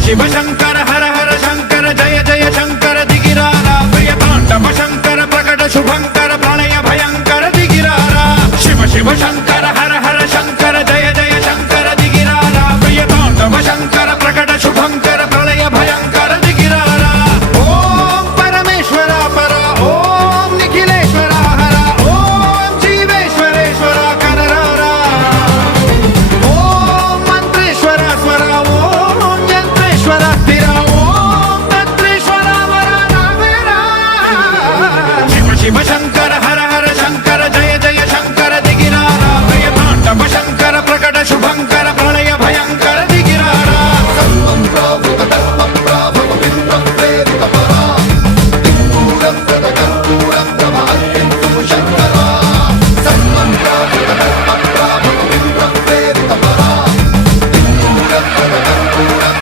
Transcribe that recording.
शिव शंकर हर हर शंकर जय जय शंकर दिगिरारा प्रिय तांडव शंकर प्रकट शुभंकर प्रलय भयंकर दिगिरारा शिव शिव शंकर